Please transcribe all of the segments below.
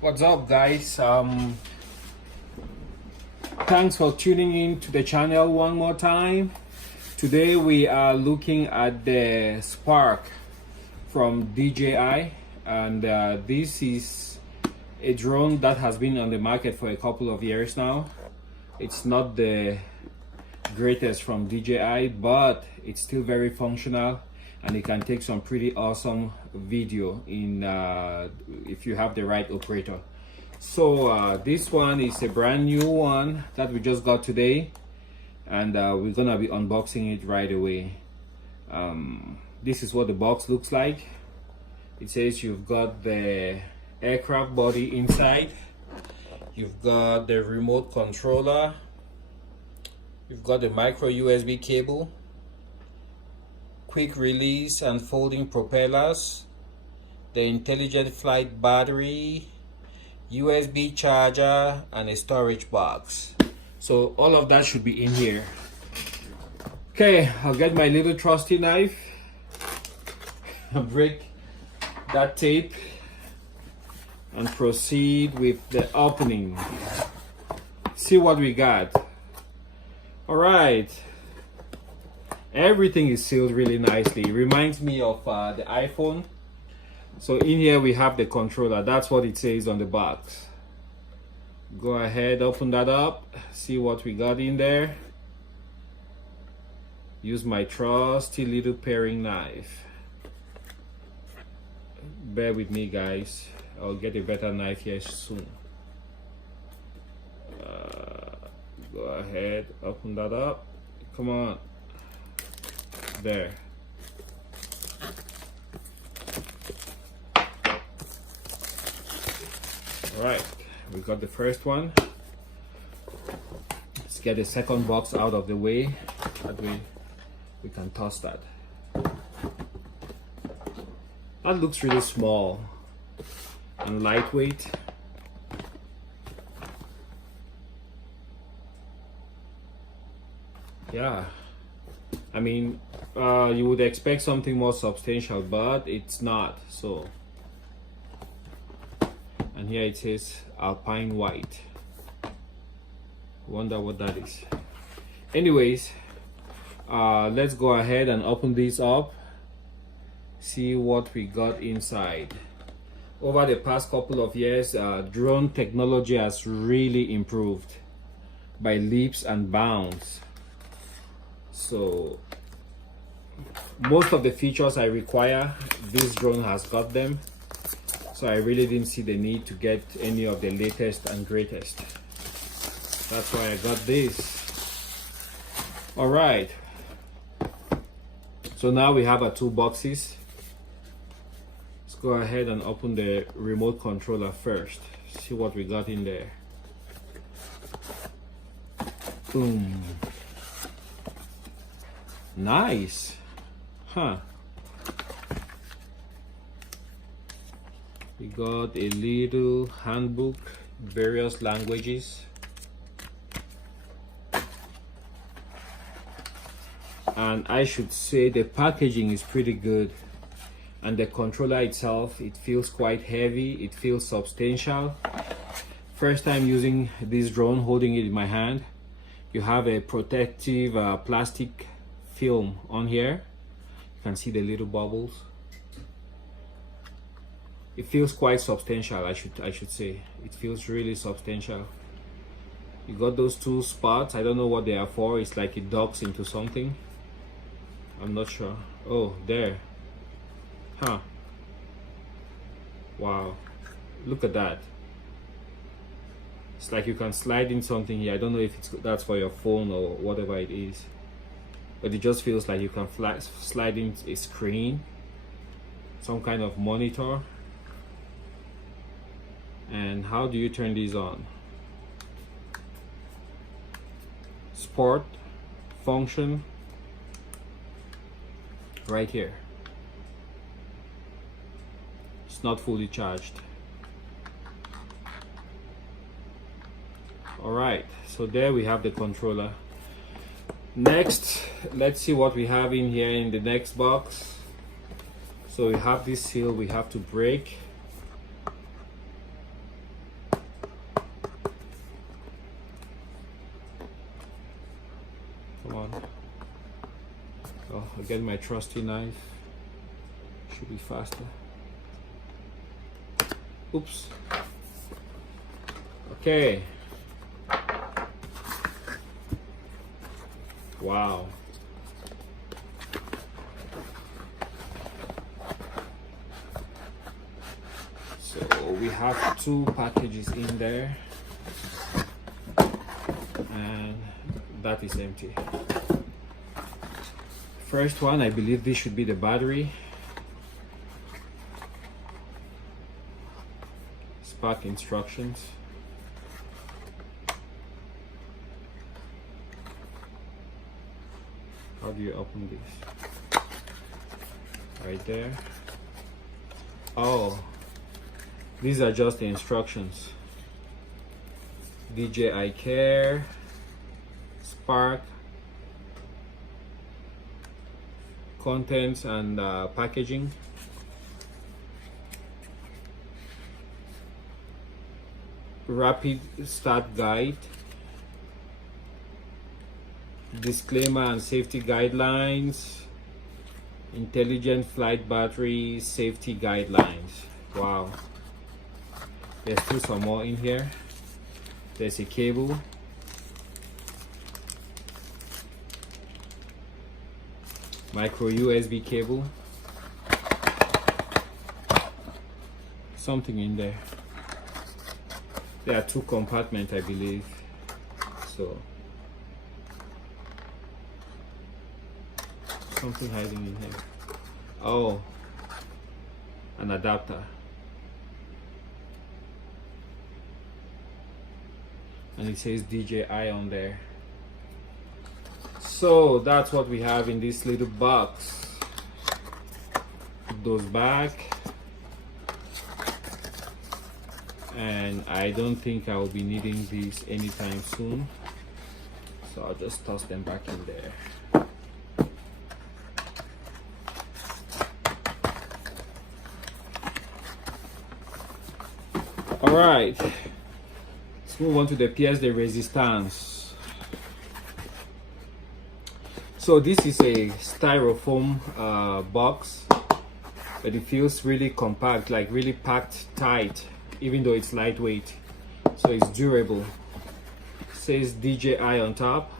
What's up, guys? Thanks for tuning in to the channel one more time. Today we are looking at the Spark from DJI, and this is a drone that has been on the market for a couple of years now. It's not the greatest from DJI, but it's still very functional, and it can take some pretty awesome video in if you have the right operator. So this one is a brand new one that we just got today, and we're gonna be unboxing it right away. This is what the box looks like. It says you've got the aircraft body inside, you've got the remote controller, you've got the micro USB cable, quick release and folding propellers, the intelligent flight battery, USB charger, and a storage box. So all of that should be in here. Okay, I'll get my little trusty knife and break that tape and proceed with the opening. See what we got. All right. Everything is sealed really nicely. It reminds me of the iPhone. So in here we have the controller. That's what it says on the box. Go ahead, open that up, see what we got in there. Use my trusty little paring knife. Bear with me, guys. I'll get a better knife here soon. Go ahead, open that up. Come on. There. All right, we got the first one. Let's get the second box out of the way. That way we can toss that. That looks really small and lightweight. Yeah, I mean, you would expect something more substantial, but it's not. So, and here it says Alpine White. Wonder what that is. Anyways, let's go ahead and open this up, see what we got inside. Over the past couple of years, drone technology has really improved by leaps and bounds. So most of the features I require, this drone has got them. So I really didn't see the need to get any of the latest and greatest. That's why I got this. All right. So now we have our two boxes. Let's go ahead and open the remote controller first. See what we got in there. Boom. Nice. Huh. We got a little handbook, various languages. And I should say the packaging is pretty good. And the controller itself, it feels quite heavy. It feels substantial. First time using this drone, holding it in my hand. You have a protective plastic film on here. You can see the little bubbles. It feels quite substantial, I should say. It feels really substantial. You got those two spots. I don't know what they are for. It's like it docks into something. I'm not sure. Oh, there. Huh. Wow. Look at that. It's like you can slide in something here. I don't know if that's for your phone or whatever it is. But it just feels like you can slide in a screen. Some kind of monitor. And how do you turn these on? Sport, function, right here. It's not fully charged. All right, so there we have the controller. Next, let's see what we have in here in the next box. So we have this seal we have to break. get my trusty knife. Should be faster. Oops. Okay. Wow. So we have 2 packages in there, and that is empty. First one, I believe this should be the battery. Spark instructions. How do you open this? Right there. Oh, these are just the instructions. DJI Care, Spark, contents and packaging. Rapid start guide, disclaimer and safety guidelines, intelligent flight battery safety guidelines. Wow, there's still some more in here. There's a cable, micro USB cable, something in there. There are 2 compartments, I believe. So something hiding in here. Oh, an adapter. And it says DJI on there. So that's what we have in this little box. Put those back. And I don't think I will be needing these anytime soon, so I'll just toss them back in there. All right, let's move on to the pièce de résistance. So this is a styrofoam box, but it feels really compact, like really packed tight, even though it's lightweight, so it's durable. It says DJI on top,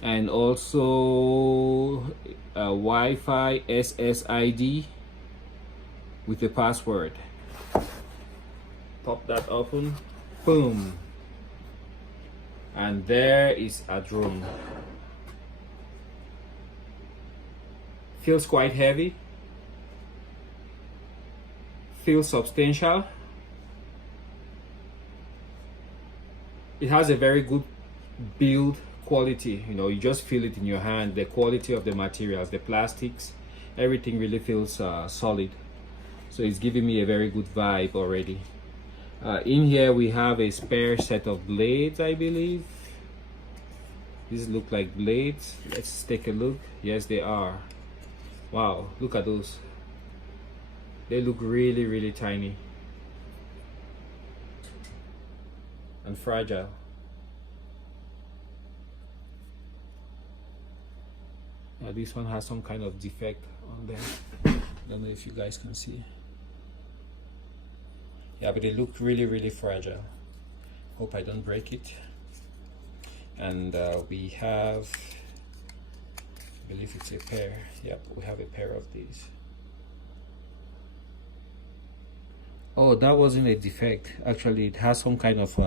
and also a Wi-Fi SSID with a password. Pop that open, boom, and there is a drone. Feels quite heavy. Feels substantial. It has a very good build quality. You know, you just feel it in your hand. The quality of the materials, the plastics, everything really feels solid. So it's giving me a very good vibe already. In here we have a spare set of blades, I believe. These look like blades. Let's take a look. Yes, they are. Wow, look at those. They look really, really tiny and fragile. Now this one has some kind of defect on there. I don't know if you guys can see. Yeah, but they look really, really fragile. Hope I don't break it. And we have, I believe it's a pair. Yep, we have a pair of these. Oh, that wasn't a defect. Actually, it has some kind of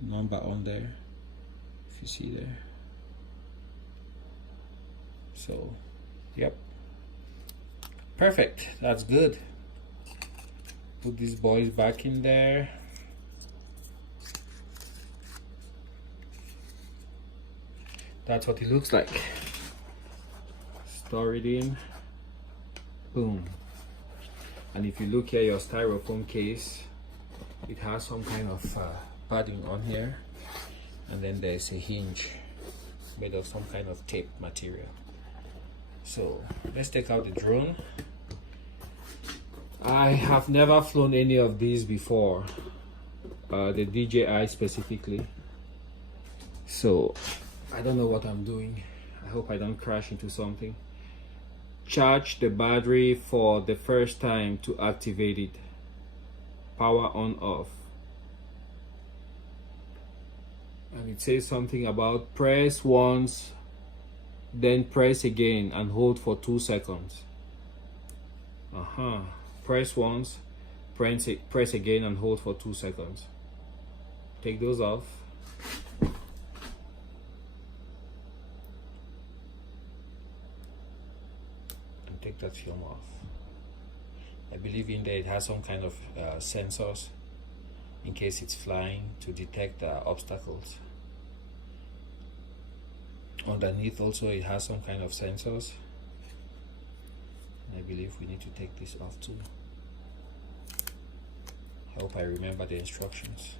number on there, if you see there. So, yep. Perfect. That's good. Put these boys back in there. That's what it looks like. Store it in. Boom. And if you look at your styrofoam case, it has some kind of padding on here, and then there's a hinge made of some kind of tape material. So let's take out the drone. I have never flown any of these before, the DJI specifically, so I don't know what I'm doing. I hope I don't crash into something. charge the battery for the first time to activate it. Power on off. And it says something about press once, then press again and hold for 2 seconds. Press once, press again and hold for 2 seconds. Take those off. And take that film off. I believe in there it has some kind of sensors in case it's flying to detect obstacles. Underneath also it has some kind of sensors. I believe we need to take this off too. I hope I remember the instructions.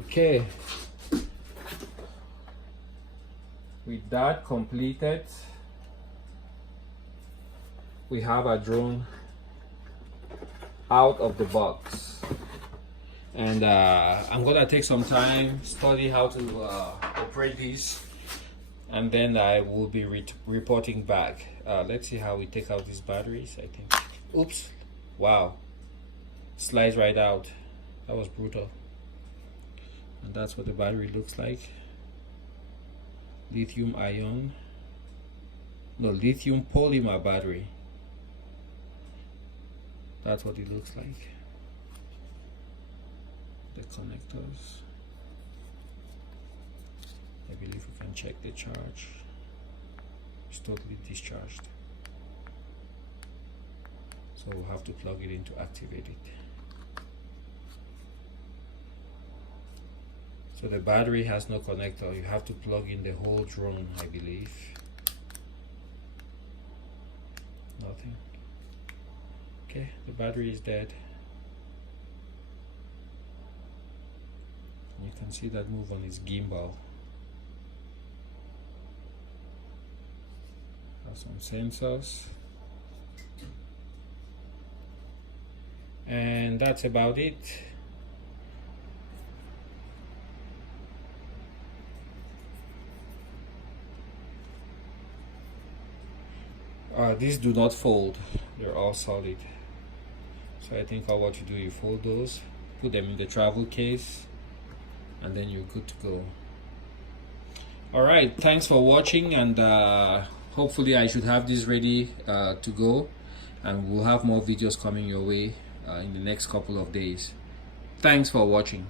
Okay. With that completed, we have a drone out of the box. And I'm gonna take some time, study how to operate this, and then I will be reporting back. Let's see how we take out these batteries. I think, oops, wow, slides right out. That was brutal. And that's what the battery looks like. Lithium polymer battery. That's what it looks like. The connectors. I believe we can check the charge. It's totally discharged. So we'll have to plug it in to activate it. So the battery has no connector. You have to plug in the whole drone, I believe. Nothing. Okay, the battery is dead. You can see that move on its gimbal. Has some sensors. And that's about it. These do not fold. They're all solid. So I think what you do, you fold those, put them in the travel case, and then you're good to go. Alright, thanks for watching, and hopefully I should have this ready to go, and we'll have more videos coming your way in the next couple of days. Thanks for watching.